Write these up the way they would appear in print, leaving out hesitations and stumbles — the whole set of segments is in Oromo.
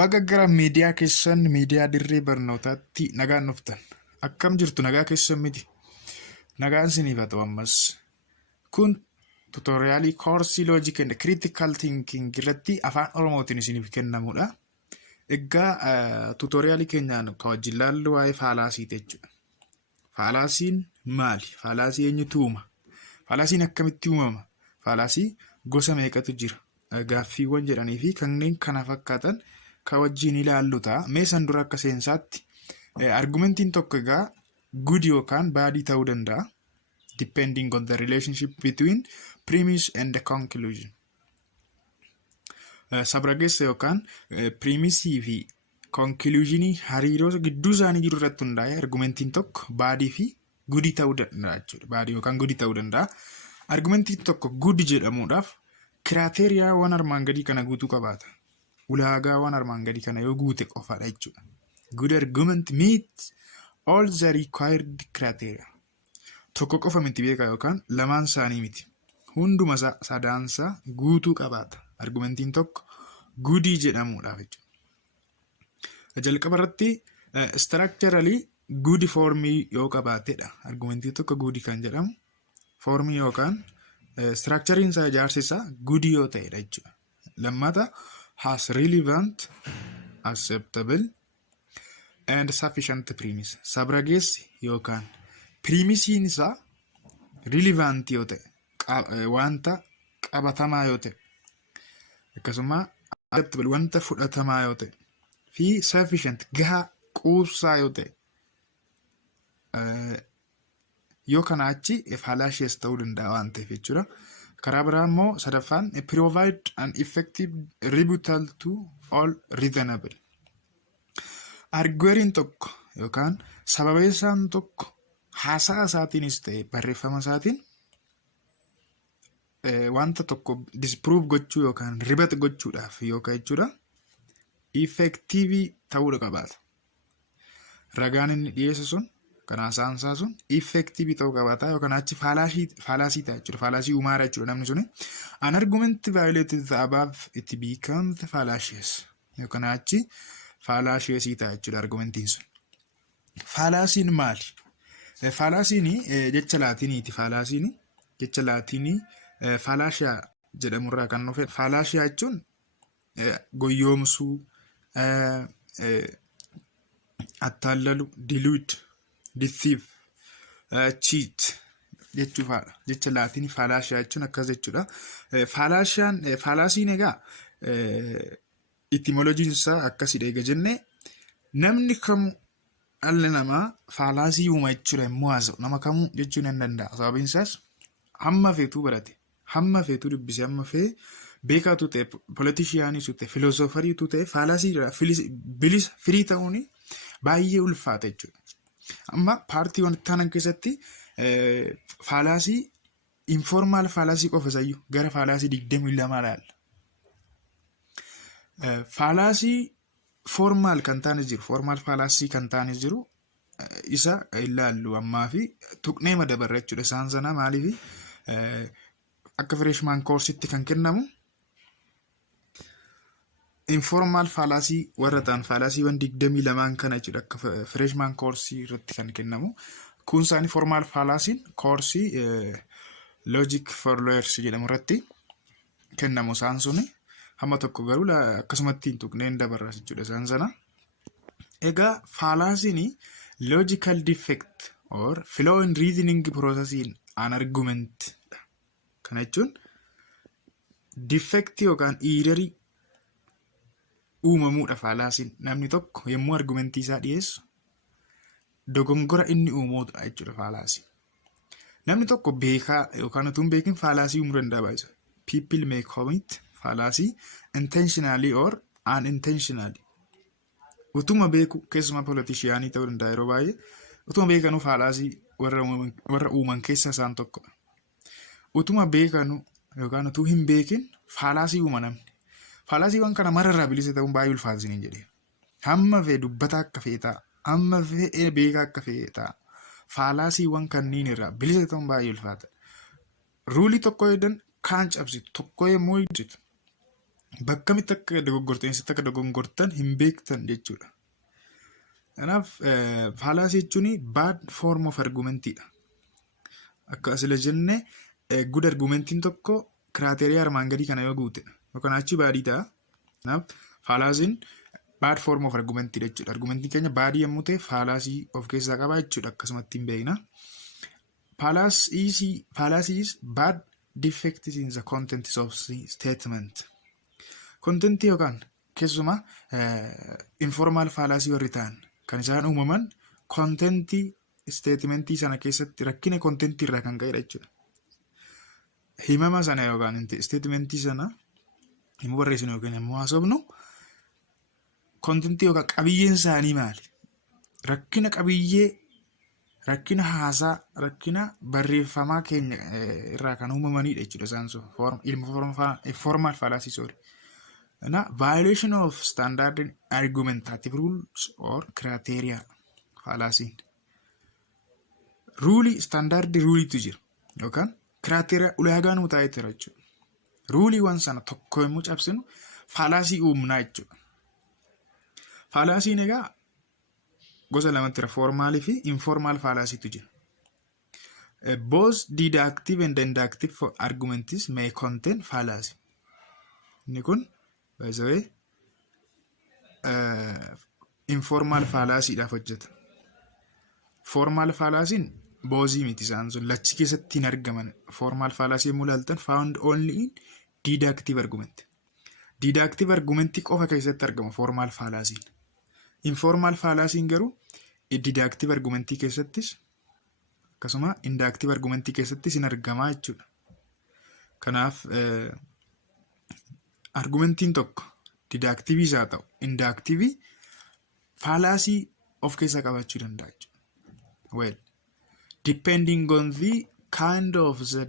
Baga gara miidiyaa keessan miidiyaa dirree barnootaatti nagaan dhuftan. Akkam jirtu nagaa keessan miti. Nagaan isiniif haa ta'u ammas. Kun tuutoriyaalii koorsii loojik and critical thinking irratti afaan Oromootiin isiniif kennamudha. Egaa tuutoriyaalii keenyaan wajjin ilaallu waa'ee faalaasiiti jechuudha. Faalaasiin maali? Faalaasii eenyutu uuma? Faalaasiin akkamitti uumama? Faalaasii gosa meeqatu jira? Gaaffiiwwan jedhanii fi kanneen kana fakkaatan kan wajjin ilaallu ta'a. Mee san dura akka seensaatti argumentiin tokko egaa good yookaan baadii ta'uu danda'a. Depending on the relationship between premise and the conclusion. Sabrageessa yookaan premisii fi conclusionii hariiroo gidduu isaanii jiru irratti hundaa'ee argumentiin tokko baadii fi goodii ta'uu danda'a jechuudha. Baadii yookaan goodii ta'uu danda'a. Argumentiin tokko good jedhamuudhaaf kiraateriyaa waan armaan gadii kana guutuu qabaata. Ulaagaa waan armaan gadii kana yoo guute qofaadha jechuudha. Good argument meets all the required criteria. Tokko qofa miti beekaa yookaan lamaan isaanii miti. Hunduma sadaansaa guutuu qabaata. Argumentiin tokko goodii jedhamuudhaaf jechuudha. Jalqaba irratti structurally good formii yoo qabaatedha. Argumentiin tokko goodii kan jedhamu formii yookaan structurein isaa ijaarsi isaa goodii yoo ta'edha jechuudha. Lammata has relevant, acceptable and sufficient premise. Sabrageessi yookaan premiseen isaa relevant yoo ta'e, wanta qabatamaa yoo ta'e, akkasuma acceptable wanta fudhatamaa yoo ta'e fi sufficient gahaa quubsaa yoo ta'e, yoo kana achi fallacious ta'uu danda'a waan ta'eef jechuudha. Karaa biraa immoo sadaffaan provide an effective rebuttal to all reasonable. Argueriin tokko yookaan sababeessaan tokko haasaa isaatiinis ta'e barreeffama isaatiin wanta tokko disprove gochuu yookaan ribata gochuudhaaf yookaan jechuudha effective ta'uu qabaata. Ragaan inni dhiyeessu sun kan haasaan isaa sun effective ta'uu qabaata yookaan achi fallaasii ta'a jechuudha. Fallaasii uumaadha jechuudha namni suni. An argument violated the above it becomes fallacious yookaan achi fallacious ta'a jechuudha argumentiin sun. Fallaasiin maali? Fallaasiin jecha laatiiniiti. Fallaasiin jecha laatiinii fallacia jedhamurraa kan dhufe. Fallacia jechuun goyyoomsuu, attaallalu, delude, deceive, cheat jechuudha. Jecha laatiinii fallacia jechuun akkas jechuudha. Fallaasiin egaa etymologiin isaa akkasidha eega jennee namni kamuu dhalli namaa fallaasii uuma jechuudha immoo haasa'u nama kamuu jechuun hin danda'a. Sababiin isaas hamma feetuu barate, hamma feetuu dubbise, hamma fee beekaatu ta'e, politishiyaanis ta'e, filoosofariitu ta'e fallaasiidha bilisa firii ta'uun baay'ee ulfaata jechuudha. Amma paartii wanta kana keessatti fallaasii informaal fallaasii qofa isayyuu gara fallaasii 22 ilaalla. Fallaasii formaal kan taanis jiru, formaal fallaasii kan taanis jiru isa ilaallu ammaa fi tuqnee madabarra jechuudha. Isaan sana maaliif akka freshman coursitti kan kennamu informal fallaasii warra ta'an fallaasiiwwan 22 kana jechuudha akka freshman coursi irratti kan kennamu. Kun isaanii formal fallaasiin koorsii logic for lawyers jedhamu irratti kennamu isaan suni. Hamma tokko garuu akkasumatti tuqneen dabarra jechuudha isaan sana. Egaa fallaasiin logical defect or flaw in reasoning process in an argument. Kana jechuun defect yookaan error uumamuudha fallaasiin. Namni tokko yommuu argumentii isaa dhiyeessu dogongora inni uumuudha jechuudha fallaasii. Namni tokko beekaa yookaan utuu hin beekin fallaasii uumuu danda'a baay'isa. People may commit fallacy intentionally or unintentionally. Utuma beeku keessumaa politiciyaanii ta'uu danda'a yeroo baay'ee. Utuma beekanu fallaasii warra uuman keessa isaan tokkodha. Utuma beekanu yookaan utuu hin beekin fallaasii uuma namni. Fallaasiiwwan kana mararraa bilisa ta'uun baay'ee ulfaatanii jedhee. Hamma fee dubbataa akka feetaa, hamma fee beekaa akka feetaa. Fallaasiiwwan kanneen irraa bilisa ta'uun baay'ee ulfaata. Ruulii tokko jedhan kaan cabsitu, tokko yemmuu hojjetu bakka mitti akka dogoggortan eessatti akka dogoggortan hin beektan jechuudha. Kanaaf faalaasii jechuun bad form of argumentiidha. Akka asila jenne good argumentiin tokko kiraateriyaa armaan gadii kana yoo guute yookaan achi baadii ta'a. Kanaaf faalaasiin bad form of argumentii jechuudha. Argumentiin keenya baadii yommuu ta'e faalaasii of keessaa qaba jechuudha. Akkasumatti hin beekna. Fallacy is bad defects in the content of the statement. Content yookaan keessumaa informal fallacy warri ta'an kan isaan uumaman contentii statementii sana keessatti rakkina contentii irraa kan ka'edha jechuudha. Himama sana yookaan statementii sana himuu barreessinu yookaan immoo haasofnu contentii yookaan qabiyyeen isaanii maali? Rakkina qabiyyee, rakkina haasaa, rakkina barreeffamaa keenya irraa kan uumamanidha jechuudha isaan sun. Informal fallacy sorry. Violation of standard argumentative rules or criteria fallacy. Standard rule tu jira yookaan criteria ulaagaa nu taa'ee jira jechuudha. Ruuliiwwan sana tokko yommuu cabsinu fallacy uumnaa jechuudha. Fallacyin egaa gosa lamatti jira, formaalii fi informal fallacy tu jira. Both deductive and inductive arguments may contain fallacy. Inni kun by the way informal fallacy dhaaf hojjeta. Formal fallacy'n boozii miti isaan sun lachi keessatti hin argaman. Formal fallacy yommuu ilaaltan found only in deductive argument. Deductive argument qofa keessatti argama formal fallacy'n. Informal fallacy'n garuu deductive argument keessattis akkasuma inductive argument keessattis hin argamaa jechuudha. Kanaaf argumentiin tokko deductive isaa ta'u inductive fallacy of keessaa qabachuu danda'a jechuudha. Well, depending on the kind of the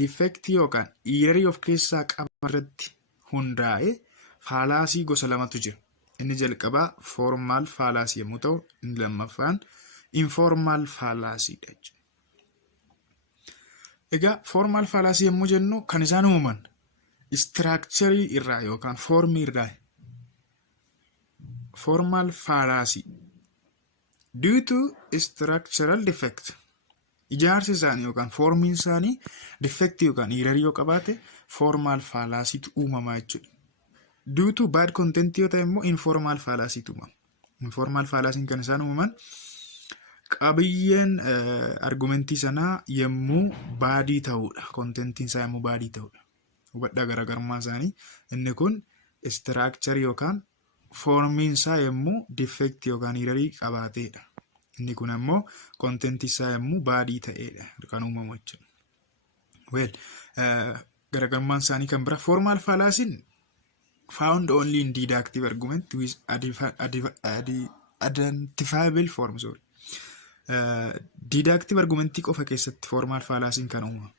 defect yookaan error of keessaa qabarratti hundaa'e fallacy gosa lamatu jira. Inni jalqabaa formal fallacy yommuu ta'u, inni lammaffaan informal fallacy dha jechuudha. Egaa formal fallacy yommuu jennu kan isaan uumaman structure irraa yookaan formii irraa. Formal fallacy due to structural defect. Ijaarsi isaanii yookaan formiin isaanii defect yookaan error yoo qabaate formal fallacy tu uumamaa jechuudha. Due to bad content yoo ta'e immoo informal fallacy tu uumama. Informal fallacy'n kan isaan uumaman qabiyyeen argumentii sanaa yommuu baadii ta'uudha. Contentiin isaa yommuu baadii ta'uudha. Hubadhaa garaagarummaa isaanii. Inni kun structure yookaan formiin isaa yommuu defect yookaan error qabaateedha. Inni kun ammoo contentii isaa yommuu baadii ta'eedha kan uumamu jechuudha. Well, garaagarummaan isaanii kan bira formal fallacy'n found only in deductive argument with identifiable form. Sorry. Deductive argumentii qofa keessatti formal fallacy'n kan uumamu.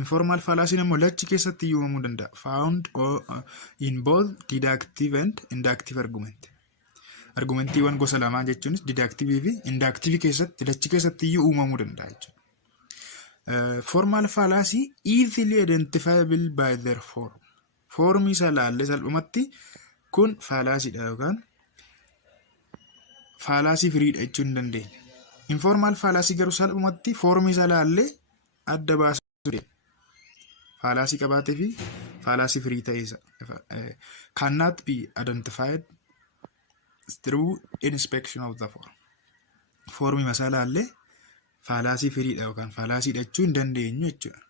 Informal fallacy'n ammoo lachi keessatti uumamuu danda'a. Found in both deductive and inductive argument. Argumentiiwwan gosa lamaa jechuunis deductive fi inductive keessatti lachi keessatti uumamuu danda'a jechuudha. Formal fallacy easily identifiable by their form. Formii isaa laallee salphumatti kun fallacy'dha yookaan fallacy firiidha jechuu hin dandeenya. Informal fallacy garuu salphumatti formii isaa laallee adda baasuu dandeenya. Fallacy qabaatee fi fallacy firii ta'ee cannot be identified through inspection of the form. Formii isaa laallee fallacy firiidha yookaan fallacy'dha jechuu hin dandeenyu jechuudha.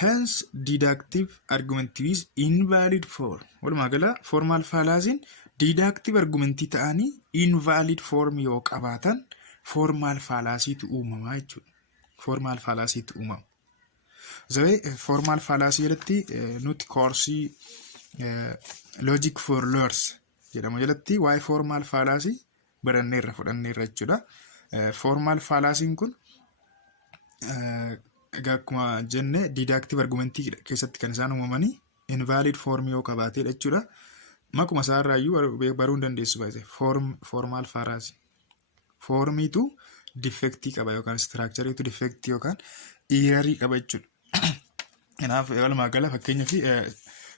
Hence, deductive argument is invalid form. Walumaa gala formal fallacy'n deductive argumentii ta'anii invalid form yoo qabaatan formal fallacy'tu uumamaa jechuudha. Formal fallacy'tu uumama. Zawee formal fallacy jalatti nuti koorsii logic for learners jedhamu jalatti waa'ee formal fallacy baranneerra fudhanneerra jechuudha. Formal fallacy'n kun egaa akkuma jenne deductive argumentii keessatti kan isaan uumamanii invalid form yoo qabaateedha jechuudha. Makuma isaarraayyuu baruu hin dandeessu baay'ee formal fallacy. Formiitu defectii qaba yookaan structureetu defectii yookaan error qaba jechuudha. Kanaaf walumaa gala fakkeenyaaf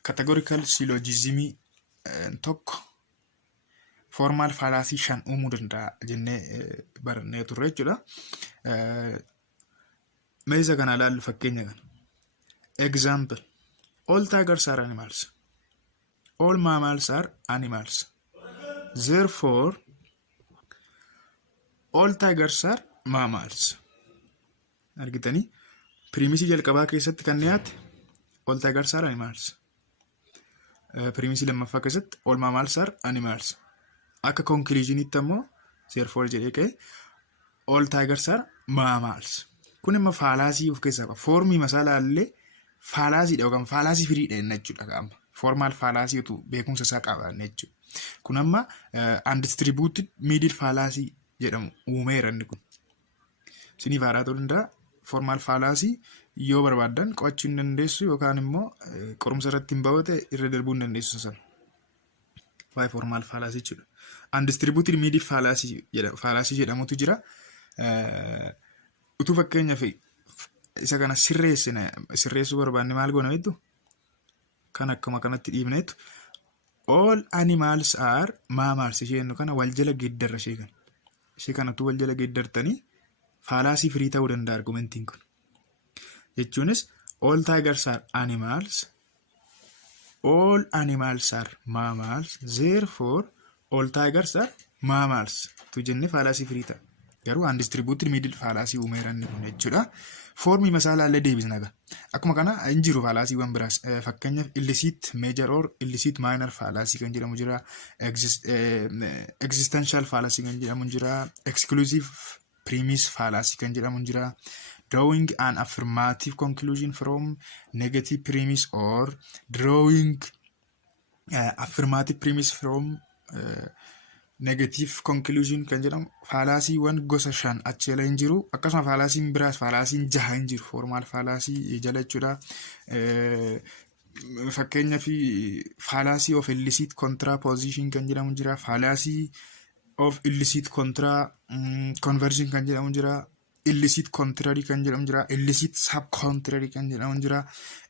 categorical syllogism tokko formal fallacy 5 uumuu danda'a jennee barannee turre jechuudha. Meeshaa kana ilaallu fakkeenya kana. Example: all tigers are animals. All mammals are animals. Therefore, all tigers are mammals. Argitanii premisii jalqabaa keessatti kan dhiyaate all tigers are animals. Premisii lammaffaa keessatti all mammals are animals. Akka conclusionitti ammoo therefore jedhee ka'e all tigers are mammals. Kun immoo faalaasii of keessaa qaba. Foormii masaalaallee faalaasiidha yookaan faalaasii firiidha jechuudha. Formal faalaasii utuu beekumsa isaa qabaanne jechuudha. Kun amma undistributed middle faalaasii jedhamu uumeera inni kun. Isiniif haaraa ta'uu danda'a. Formal faalaasii yoo barbaadan qo'achuu hin dandeessu yookaan immoo qorumsa irratti hin bahote irra darbuu hin dandeessu sana. Waa'ee formal faalaasii jechuudha. Undistributed middle faalaasii jedhamutu jira. Utuu fakkeenyaaf isa kana sirreessuu barbaanne maal goona jettu kan akkuma kanatti dhiibneetu all animals are mammals isheen kana wal jala geeddarra ishee kanatu wal jala geeddartanii faalaasii firii ta'uu danda'a argumentiin kun. Jechuunis all tigers are animals, all animals are mammals, therefore all tigers are mammals tu jenne faalaasii firii ta'a. Garuu undistributed middle faalaasii uumeera inni kun jechuudha. Foormii masaalaallee deebisna gaa. Akkuma kana hin jiru faalaasiiwwan biraas. Fakkeenyaaf illicit major or illicit minor faalaasii kan jedhamu jira. Existential faalaasii kan jedhamu jira. Exclusive premise faalaasii kan jedhamu jira. Drawing an affirmative conclusion from negative premise or drawing affirmative premise from negative conclusion kan jedhamu faalaasiiwwan gosa 5 achi jala hin jiru. Akkasuma faalaasiin biraas faalaasiin 6 hin jiru. Formal faalaasii jala jechuudha. Fakkeenyaaf faalaasii of illicit contraposition kan jedhamu jira. Faalaasii of illicit conversion kan jedhamu jira. Illicit contrary kan jedhamu jira. Illicit sub-contrary kan jedhamu jira.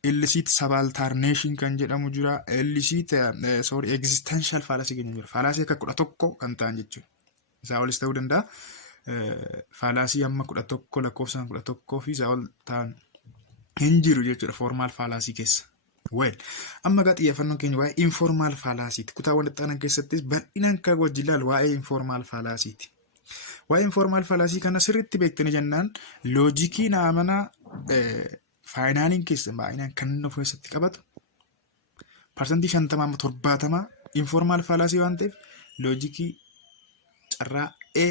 Illicit subalternation kan jedhamu jira. Illicit existential fallacy kan jira. Fallacy akka 11 kan ta'an jechuudha. Isaa olis ta'uu danda'a. Fallacy amma 11 lakkoofsaan 11 fi isaa ol ta'an hin jiru jechuudha formal fallacy keessa. Well, amma gaa xiyyeeffannoon keenya waa'ee informal fallacyiti. Kutaawwan itti keessattis bal'inaan kan wajjin ilaalu waa'ee informal fallacyiti. Waa'ee informal fallacy kana sirriitti beektanii jennaan loojikii naamana faayinaaliin keessa baay'inaan kan inni of keessatti qabatu parsantii 50-70 informal fallacy waan ta'eef loojikii carraa A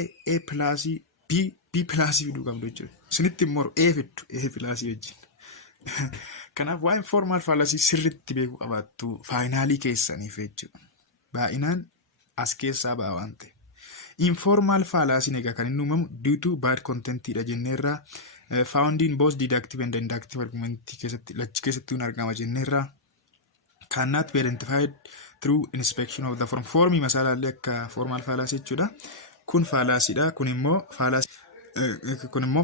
plus B plus fiduu qabdu jechuudha. Isinitti immoo A fiddu A plus wajjin. Kanaaf waa'ee informal fallacy sirriitti beekuu qabaattu faayinaalii keessaniif jechuudha. Baay'inaan as keessaa ba'a waan ta'eef. Informal fallacy nega kan inni uumamu due to bad content dha jenneerra. Found in both deductive and inductive argument keessatti lachi keessatti argama jenneerra. Cannot be identified through inspection of the form. Formi masaalaallee akka formal fallacy jechuudha. Kun fallacy dha. Kun immoo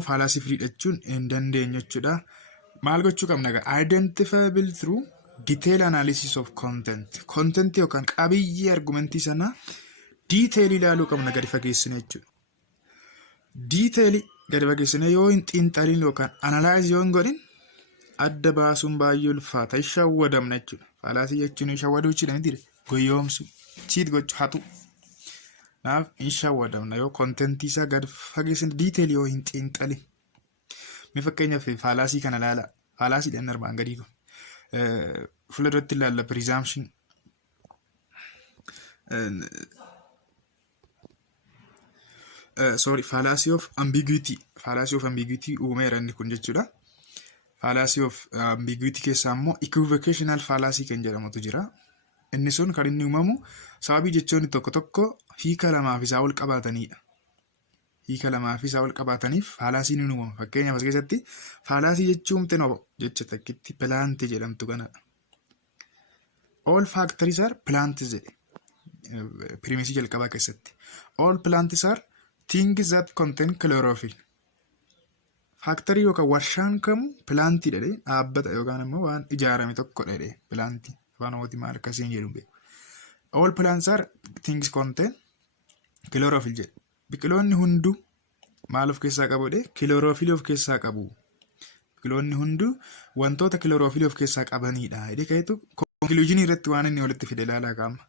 fallacy free jechuun hin dandeenye jechuudha. Maal gochuu qabna gaa? Identifiable through detailed analysis of content. Content yookaan qabiyyee argumentii sana detail ilaaluu qabna gadi fageessine jechuudha. Detail gadi fageessine yoo hin xiinxaliin yookaan analyze yoo hin godhin adda baasuun baay'ee ulfaata. Shawwadamna jechuudha. Fallacy jechuun shawwaduu jechuudha miti goyoomsu cheat gochuu hatu. Naaf hin shawwadamna yoo content isaa gadi fageessine detail yoo hin xiinxalin. Mi fakkeenyaaf fallacy kana ilaala. Fallacy dhaan arbaan gadii kun. Fuula irratti ilaalla presumption. Fallacy of ambiguity. Fallacy of ambiguity uumeera inni kun jechuudha. Fallacy of ambiguity keessaa immoo equivocational fallacy kan jedhamutu jira. Inni sun kan inni uumamu sababii jechoonni tokko tokko hiika lamaa fi isaa ol qabaatanidha. Hiika lamaa fi isaa ol qabaataniif fallacy ni uumama. Fakkeenyaaf as keessatti fallacy jechuun jecha takkitti plant jedhamtu kanadha. All factories are plants jedhe. Premise jalqabaa keessatti. All plants are things that contain chlorophyll. Faaktarii yookaan warshaan kamuu pilaantii dhadhee dhaabbata yookaan immoo waan ijaarame tokko dhadhee pilaantii afaan Oromootiin maal akkasiin jedhu beeku. All plants are things contain chlorophyll jedhe. Biqiloonni hunduu maal of keessaa qabu dhee chlorophyll of keessaa qabu. Biqiloonni hunduu wantoota chlorophyll of keessaa qabanidha. Jedhee kayetu conclusion irratti waan inni walitti fide ilaalaa qaama.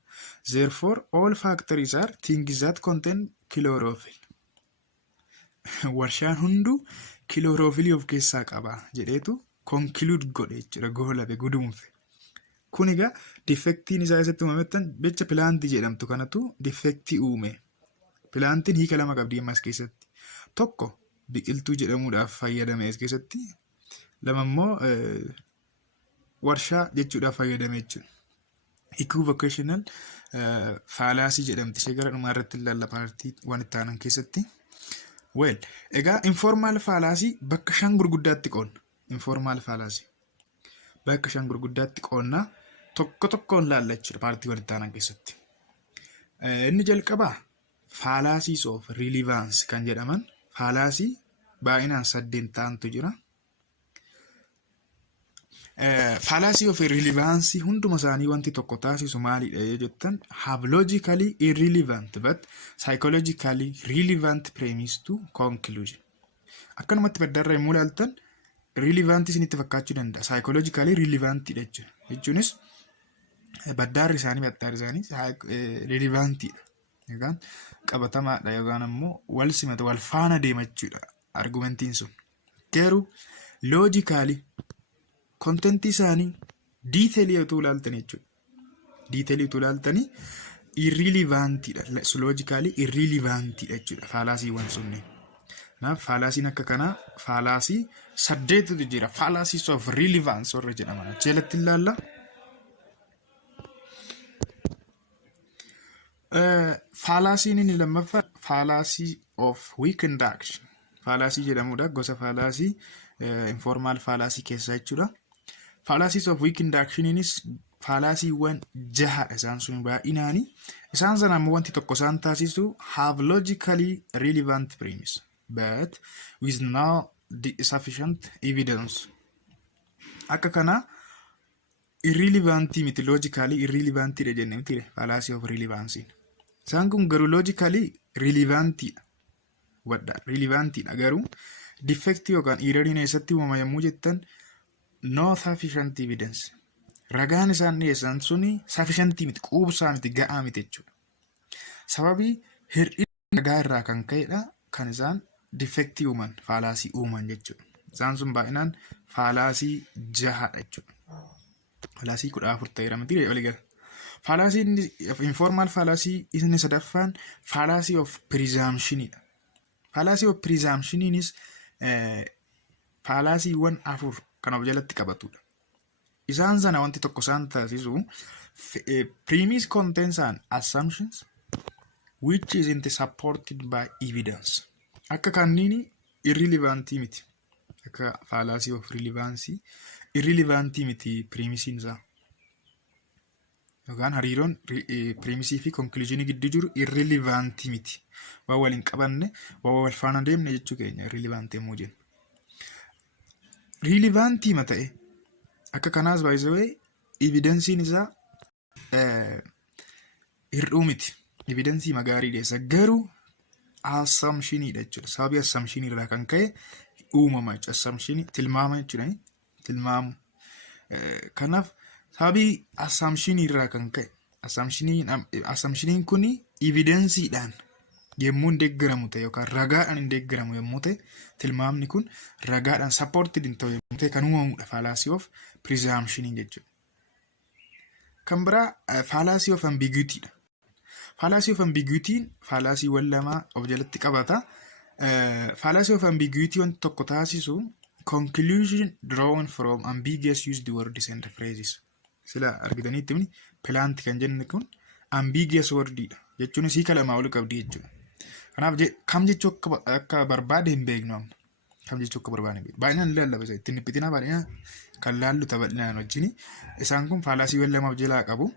Therefore all factories are things that contain chlorophyll. Warshaan hunduu chlorophyll of keessaa qaba jedheetu conclude godhe jechuudha. Goolabe guduunfe. Kun egaa defektiin isaa keessatti uumamettan jecha pilaantii jedhamtu kanatu defektii uume. Pilaantiin hiika lama qabdi ammas keessatti. Tokko biqiltuu jedhamuudhaaf fayyadame as keessatti. Lama immoo warshaa jechuudhaaf fayyadame jechuudha. Equivocational fallacy jedhamti. Ishee gara dhumaa irratti ilaalla paartii waan itti aanan keessatti. Well, egaa informal fallacy bakka 5 gurguddaatti qoonna. Informal fallacy bakka 5 gurguddaatti qoonna. Tokko tokkoon ilaalla jechuudha paartii waan itti aanan keessatti. Inni jalqabaa fallacies of relevance kan jedhaman fallacy baay'inaan 8 ta'antu jira. Fallacy of irrelevancy hunduma isaanii wanti tokko taasisu maalidha jettan have logically irrelevant but psychologically relevant premise to conclusion. Akkanumatti baddaarra yommuu ilaaltan relevant isinitti fakkaachuu danda'a. Psychologically relevant jechuudha. Jechuunis baddaarri isaanii relevantidha. Yookaan qabatamaadha yookaan ammoo wal simata wal faana deemachuudha argumentiin sun. Garuu logically content isaanii detail utuu ilaaltanii jechuudha. Detail utuu ilaaltanii irrelevantidha. Logically irrelevantidha jechuudha fallacyiwwan sunniin. Naaf fallacyin akka kanaa fallacy 8tu jira. Fallacies of relevance warra jedhaman. Jalatti ilaalla. Fallacyin inni lammaffaa fallacy of weak induction. Fallacy jedhamudha. Gosa fallacy informal fallacy keessa jechuudha. Fallacies of weak induction is fallacyiwwan 6 isaan sun baay'inaani. Isaan sana ammoo wanti tokko isaan taasisu have logically relevant premise but with no sufficient evidence. Akka kana irrelevant miti logically irrelevant dha jenne miti fallacy of relevance. Isaan kun garuu logically relevant dha. Wadda relevant dha garuu defect yookaan error eessatti uumama yommuu jettan no sufficient evidence. Ragaan isaan dhiyeessan suni sufficient miti quubsaa miti ga'aa miti jechuudha. Sababii hir'ina ragaa irraa kan ka'edha kan isaan defect uuman fallacy uuman jechuudha. Isaan sun baay'inaan fallacy 6dha jechuudha. Fallacy 14 ta'eera miti olii gala. Fallacy informal fallacy inni sadaffaan fallacy of presumptionidha. Fallacy of presumption is fallacyiwwan 4 kan of jalatti qabatudha. Isaan sana wanti tokko isaan taasisu premise contains an assumptions which isn't supported by evidence. Akka kanniini irrelevant miti. Akka fallacy of relevancy irrelevant miti premise isaa. Yookaan hariiroon premise fi conclusion gidduu jiru irrelevant miti. Waan waliin qabanne waan wal faana deemne jechuu keenya irrelevant yommuu jennu. Relevant ma ta'e akka kanaas by the way evidencein isaa hir'uu miti. Evidence magaarii dheessa garuu assumptionidha jechuudha. Sababii assumption irraa kan ka'e uumama jechuudha. Assumption tilmaama jechuudha. Tilmaamu. Kanaaf sababii assumption irraa kan ka'e assumptioniin kun evidenceidhaan yommuu hin deeggaramu ta'e yookaan ragaadhaan hin deeggaramu yommuu ta'e tilmaamni kun ragaadhaan supported hin ta'u yommuu ta'e kan uumamudha fallacy of presumption jechuudha. Kan biraa fallacy of ambiguity dha. Fallacy of ambiguity fallacyiwwan lama of jalatti qabata. Fallacy of ambiguity wanti tokko taasisu conclusion drawn from ambiguous used words and phrases. Sila argitanitti mini plant kan jenne kun ambiguous wordidha. Jechuun hiika lama ol qabdi jechuudha. Kanaaf kam jechuu akka barbaade hin beeknu amma. Kam jechuu akka barbaade hin beeknu. Baay'inaan ilaalla basa ittiin dhiphitina baay'inaan kan laallu taphaadhinaan wajjin. Isaan kun fallacyiwwan lama of jalaa qabu.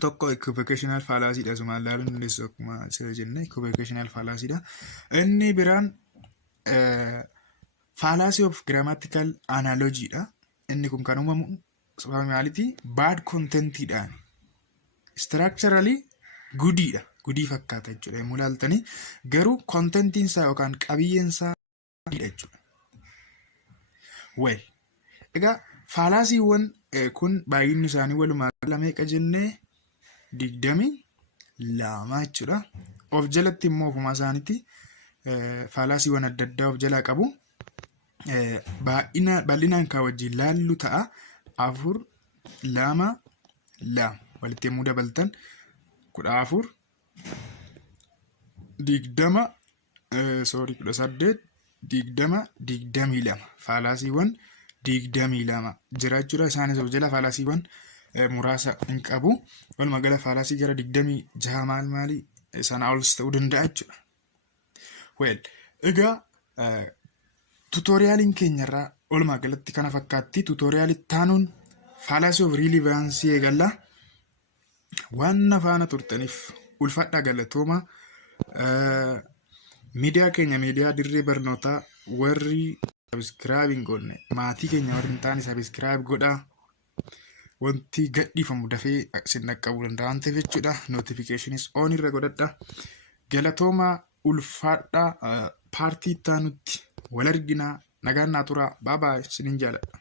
Tokko equivocational fallacy dha. Sumaan laaluun dandeessu akkuma sila jenne equivocational fallacy dha. Inni biraan fallacy of grammatical analogy dha. Inni kun kan uumamu maaliti bad content dhaan. Structurally goodidha. Goodii fakkaata jechuudha. Yommuu ilaaltanii garuu contentiin isaa yookaan qabiyyeen isaa jechuudha. Well, egaa fallacyiiwwan kun baay'inni isaanii walumaa gala meeqa jennee 22 jechuudha. Of jalatti immoo ofuma isaaniitti fallacyiiwwan adda addaa of jalaa qabu. Bal'inaan kan wajjin laallu ta'a 4 2 2 walitti yommuu dabaltan 14 20 18 20 22 fallacyiiwwan 22 jiraachuudha. Isaanis of jala fallacyiiwwan muraasa hin qabu. Walumaa gala fallacy gara 26 maali sana olis ta'uu danda'a jechuudha. Well, egaa tutoriyaaliin keenyarraa walumaa galatti kana fakkaatti. Tutoriyaalitti taanuun fallacy of relevancy eegalla. Waan faana turtaniif ulfaadhaa galatooma. Miidiyaa keenya miidiyaa dirree barnootaa warri subscribe hin godhne maatii keenya warri hin taane subscribe godhaa. Wanti gadhiifamu dafee isin dhaqqabuu danda'a waan ta'eef jechuudha. Notificationis on irra godhadha. Galatooma ulfaadhaa paartii taanutti wal arginaa. Nagaan naa turaa. Bye bye. Isinin jaaladha.